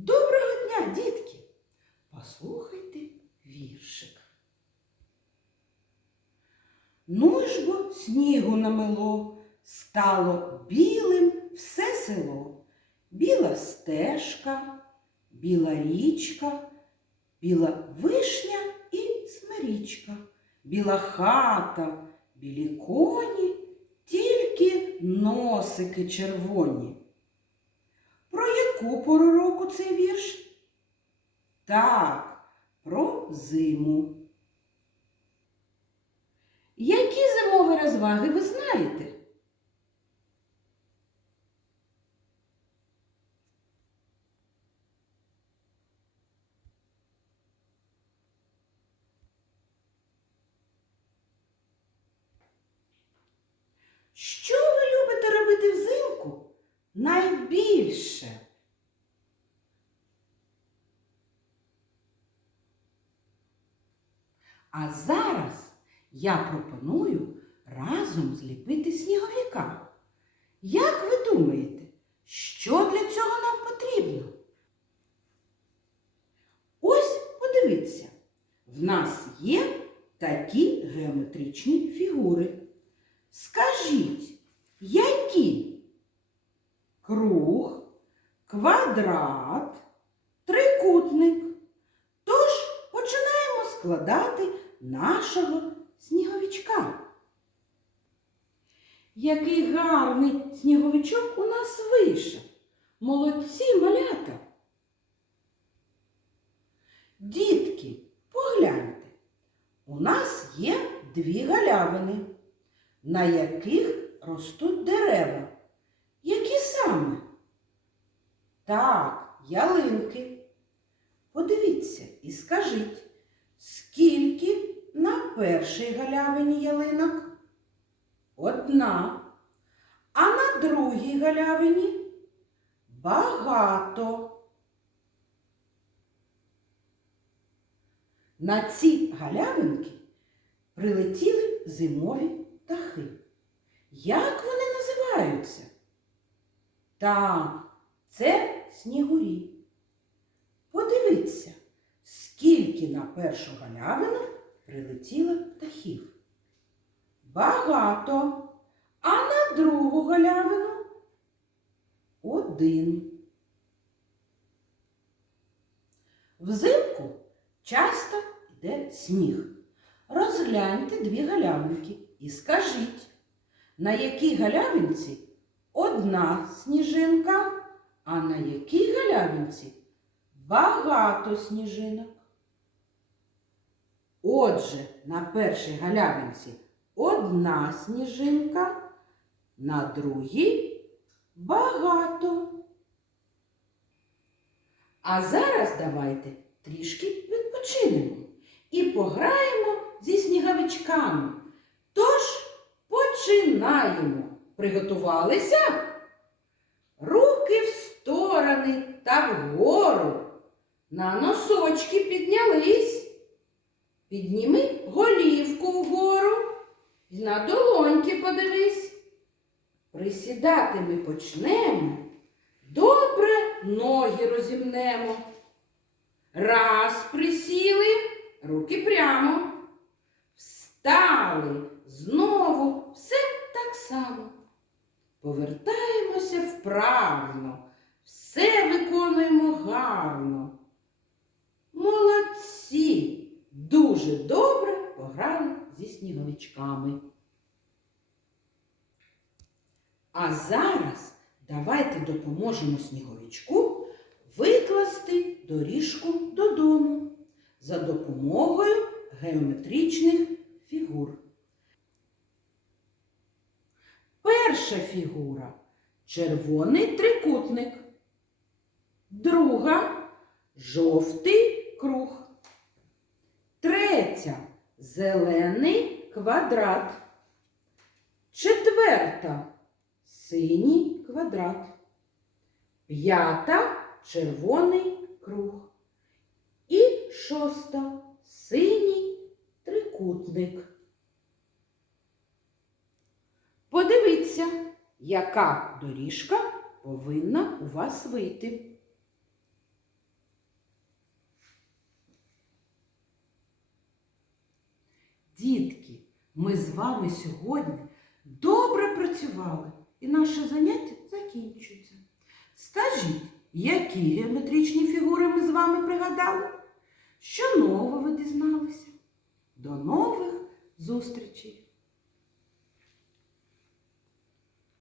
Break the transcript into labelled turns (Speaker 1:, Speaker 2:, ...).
Speaker 1: Доброго дня, дітки! Послухайте віршик. Ну ж бо снігу намело, стало білим все село. Біла стежка, біла річка, біла вишня і смирічка, біла хата, білі коні, тільки носики червоні. Яку пору року цей вірш? Так, про зиму. Які зимові розваги ви знаєте? Що ви любите робити взимку? Найбільше. А зараз я пропоную разом зліпити сніговіка. Як ви думаєте, що для цього нам потрібно? Ось подивіться, в нас є такі геометричні фігури. Скажіть, які? Круг, квадрат, трикутник. Тож починаємо складати нашого сніговичка. Який гарний сніговичок у нас вийшов. Молодці малята. Дітки, погляньте, у нас є дві галявини, на яких ростуть дерева. Які саме? Так, ялинки. Подивіться і скажіть, першій галявині ялинок? Одна. А на другій галявині багато. На ці галявинки прилетіли зимові птахи. Як вони називаються? Так, це снігурі. Подивіться, скільки на першу галявину прилетіло птахів. Багато. А на другу галявину один. Взимку часто йде сніг. Розгляньте дві галявинки і скажіть, на якій галявинці одна сніжинка, а на якій галявинці багато сніжинок. Отже, на першій галявинці одна сніжинка, на другій багато. А зараз давайте трішки відпочинемо і пограємо зі сніговичками. Тож починаємо. Приготувалися? Руки в сторони та вгору. На носочки піднялись. Підніми голівку вгору і на долоньки подивись. Присідати ми почнемо. Добре ноги розімнемо. Раз присіли, руки прямо. Встали знову все так само. Повертаємося вправно, все виконуємо гарно. Молодці! Дуже добре пограли зі сніговичками. А зараз давайте допоможемо сніговичку викласти доріжку додому за допомогою геометричних фігур. Перша фігура червоний трикутник. Друга жовтий круг. Третя зелений квадрат. Четверта синій квадрат. П'ята червоний круг. І шоста синій трикутник. Подивіться, яка доріжка повинна у вас вийти. Дітки, ми з вами сьогодні добре працювали і наше заняття закінчується. Скажіть, які геометричні фігури ми з вами пригадали? Що нового ви дізналися? До нових зустрічей!